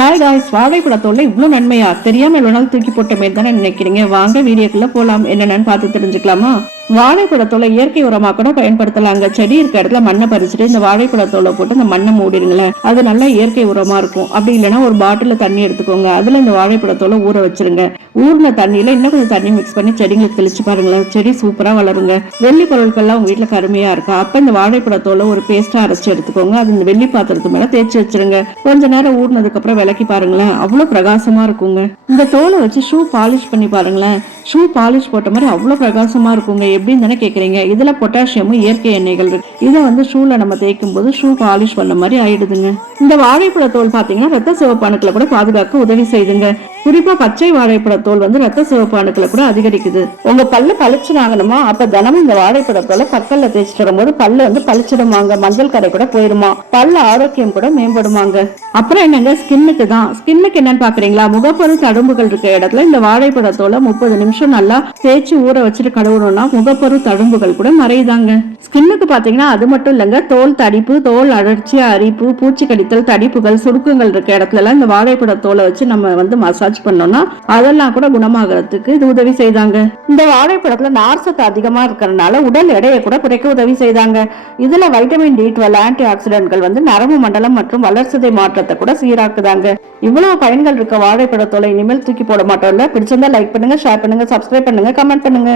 Hi guys, வாழைப்பழத்தோல இவ்வளவு நன்மையா தெரியாம இவ்வளவு நாள் தூக்கி போட்ட மாதிரி தானே நினைக்கிறீங்க. வாங்க வீடியோக்குள்ள போலாம். என்னென்னு பார்த்து தெரிஞ்சுக்கலாமா? வாழைப்பழத்தோல இயற்கை உரமா கூட பயன்படுத்தலாங்க. செடி இருக்க இடத்துல மண்ணை பறிச்சுட்டு இந்த வாழைப்பழத்தோல போட்டு இந்த மண்ணை மூடிடுங்களேன். அது நல்லா இயற்கை உரமா இருக்கும். அப்படி இல்லைன்னா ஒரு பாட்டில தண்ணி எடுத்துக்கோங்க. அதுல இந்த வாழைப்பழத்தோல ஊற வச்சிருங்க. ஊர்ன தண்ணியில இன்னும் கொஞ்சம் தண்ணி மிக்ஸ் பண்ணி செடிங்களுக்கு தெளிச்சு பாருங்களேன். செடி சூப்பரா வளருங்க. வெள்ளி பொருட்கள்லாம் உங்க வீட்டுல கருமையா இருக்கா? அப்ப இந்த வாழைப்பழத்தோல ஒரு பேஸ்டா அரைச்சு எடுத்துக்கோங்க. அது இந்த வெள்ளி பாத்திரத்து மேல தேய்ச்சி வச்சிருங்க. கொஞ்ச நேரம் ஊர்னதுக்கு அப்புறம் விளக்கி பாருங்களேன். அவ்வளவு பிரகாசமா இருக்குங்க. இந்த தோலை வச்சு ஷூ பாலிஷ் பண்ணி பாருங்களேன். ஷூ பாலிஷ் போட்ட மாதிரி அவ்வளவு பிரகாசமா இருக்குங்க. எப்படின்னு தானே கேக்குறீங்க. இதுல பொட்டாசியமும் இயற்கை எண்ணெய்கள் இருக்கு. இதை ஷூல நம்ம தேய்க்கும் போது ஷூ பாலிஷ் பண்ண மாதிரி ஆயிடுதுங்க. இந்த வாழைப்பழ தோல் பாத்தீங்கன்னா ரத்த சிவப்பு அணுக்களை கூட பாதுகாக்க உதவி செய்யுதுங்க. குறிப்பா பச்சை வாழைப்பழ தோல் ரத்த சிவப்பு அணுக்களை கூட அதிகரிக்குது. உங்க பல்லு பளிச்சுன்னு ஆகணுமா? அப்ப தினமும் இந்த வாழைப்பழத்தோல பக்கல்ல தேய்ச்சிட்டு வரும்போது பல்லு பளிச்சிடுமாங்க. மஞ்சள் கரை கூட போயிருமா. பல்ல ஆரோக்கியம் கூட மேம்படுமாங்க. அப்புறம் என்னங்க, ஸ்கின்னுக்கு தான். ஸ்கின்னுக்கு என்னன்னு பாக்குறீங்களா? முகப்பரு தழும்புகள் இருக்க இடத்துல இந்த வாழைப்பழத்தோல 30 நிமிஷம் நல்லா தேய்ச்சி ஊற வச்சுட்டு கழுவணும்னா முகப்பரு தழும்புகள் கூட மறையுதாங்க. ஸ்கின்னுக்கு பாத்தீங்கன்னா அது மட்டும் இல்லைங்க, தோல் தடிப்பு, தோல் அழற்சி, அரிப்பு, பூச்சி கடித்தல், தடிப்புகள், சுருக்கங்கள் இருக்க இடத்துல எல்லாம் இந்த வாழைப்பழ தோலை வச்சு நம்ம மசாஜ் பண்ணோம்னா அதெல்லாம் கூட குணமாகறதுக்கு இது உதவி செய்தாங்க. இந்த வாழைப்பழத்துல நார்சத்து அதிகமா இருக்கிறதுனால உடல் எடையை கூட குறைக்க உதவி செய்தாங்க. இதுல வைட்டமின் D12 ஆன்டி ஆக்சிடென்ட்கள் நரம்பு மண்டலம் மற்றும் வளர்சிதை மாற்றத்தை கூட சீராக்குதாங்க. இவ்வளவு பயன்கள் இருக்க வாழைப்பழத்தோலை இனிமேல் தூக்கி போட மாட்டோம்ல. பிடிச்சிருந்தா லைக் பண்ணுங்க, ஷேர் பண்ணுங்க, சப்ஸ்கிரைப் பண்ணுங்க, கமெண்ட் பண்ணுங்க.